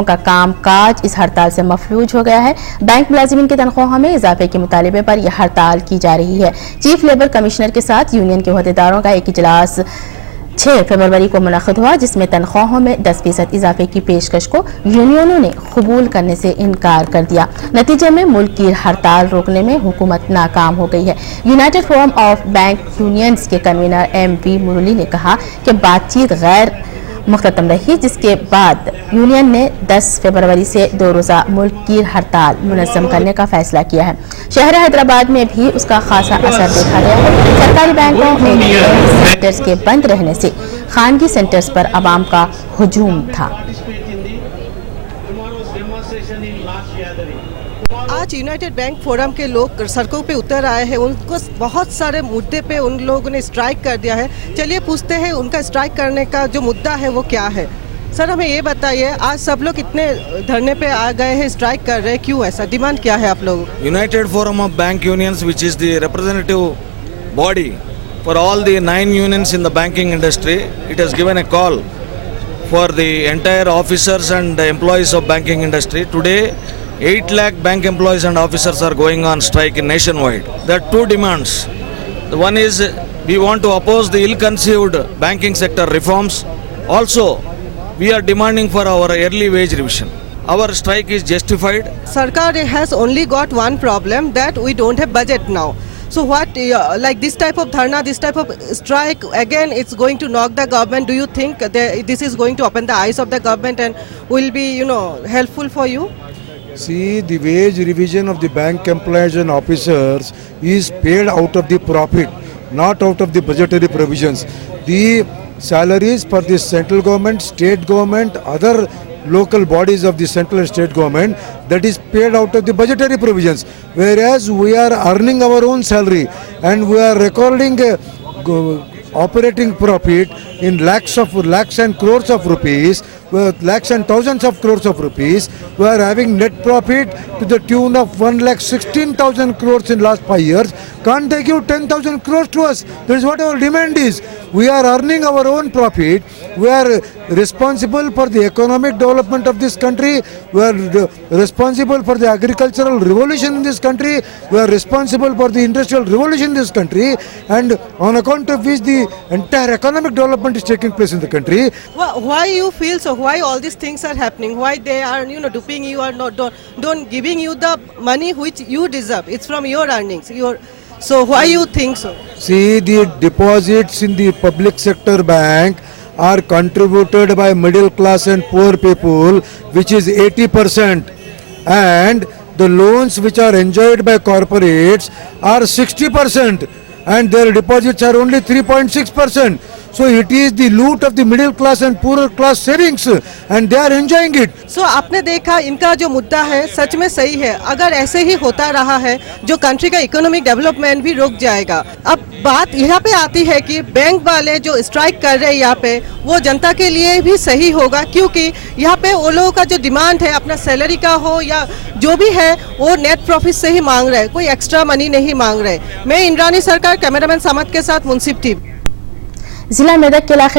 का काम काज इस हड़ताल से मफलूज हो गया है। बैंक मुलाजिमीन की तनख्वाहों में इजाफे के मुतालिबे पर यह हड़ताल की जा रही है। चीफ लेबर कमिश्नर के साथ यूनियन के अहदेदारों का एक इजलास 6 फरवरी को मुनक़्क़िद हुआ, जिसमें तनख्वाहों में 10% इजाफे की पेशकश को यूनियनों ने कबूल करने से इनकार कर दिया। नतीजे में मुल्क की हड़ताल रोकने में हुकूमत नाकाम हो गई है। United forum of bank unions के कन्वीनर MP मुरली ने कहा कि बातचीत गैर मुख्ततम रही, जिसके बाद यूनियन ने 10 फरवरी से 2 रोज़ा मुल्क की हड़ताल मुनज़्ज़म करने का फैसला किया है। शहर हैदराबाद में भी उसका खासा असर देखा गया है। सरकारी बैंकों में सेंटर्स के बंद रहने से खानगी सेंटर्स पर आवाम का हुजूम था। आज यूनाइटेड बैंक फोरम के लोग सड़कों पे उतर आए हैं। उनको बहुत सारे मुद्दे पे उन लोगों ने स्ट्राइक कर दिया है। चलिए पूछते हैं उनका स्ट्राइक करने का जो मुद्दा है वो क्या है। सर हमें ये बताइए, आज सब लोग इतने धरने पे आ गए हैं, स्ट्राइक कर रहे हैं, क्यों ऐसा? डिमांड क्या है आप लोगों? United forum of bank unions, which is the representative body for all the 9 unions in the banking industry, it has given a call for the entire officers and employees of banking industry. Today 8 lakh bank employees and officers are going on strike nationwide. There are 2 demands. The one is we want to oppose the ill-conceived banking sector reforms. Also, we are demanding for our early wage revision. Our strike is justified. Sarkar has only got one problem, that we don't have budget now. So what, like this type of dharna, this type of strike, again it's going to knock the government. Do you think this is going to open the eyes of the government and will be, helpful for you? See, the wage revision of the bank employees and officers is paid out of the profit, not out of the budgetary provisions. The salaries for the central government, state government, other local bodies of the central and state government, that is paid out of the budgetary provisions. Whereas we are earning our own salary and we are recording operating profit in lakhs and crores of rupees, lakhs and thousands of crores of rupees. We are having net profit to the tune of 1,16,000 crores in last 5 years. Can't they give 10,000 crores to us? That is what our demand is. We are earning our own profit. We are responsible for the economic development of this country. We are responsible for the agricultural revolution in this country. We are responsible for the industrial revolution in this country. And on account of which the entire economic development is taking place in the country. Why you feel so? Why all these things are happening? Why they are, duping you or not, don't giving you the money which you deserve? It's from your earnings. So why you think so? See, the deposits in the public sector bank are contributed by middle class and poor people, which is 80%, and the loans which are enjoyed by corporates are 60%, and their deposits are only 3.6%. So it is the loot of the middle class and poorer class savings, and they are enjoying it. So आपने देखा इनका जो मुद्दा है सच में सही है। अगर ऐसे ही होता रहा है जो कंट्री का इकोनॉमिक डेवलपमेंट भी रुक जाएगा। अब बात यहाँ पे आती है कि बैंक वाले जो स्ट्राइक कर रहे हैं यहाँ पे, वो जनता के लिए भी सही होगा, क्योंकि यहाँ पे वो लोगों का जो डिमांड है अपना सैलरी का हो या जो भी है वो नेट प्रॉफिट से ही मांग रहे, कोई एक्स्ट्रा मनी नहीं मांग रहे। मैं इंद्रानी सरकार, कैमरामैन सामत के साथ मुंसिफ टीम। जिला मेदक के इलाके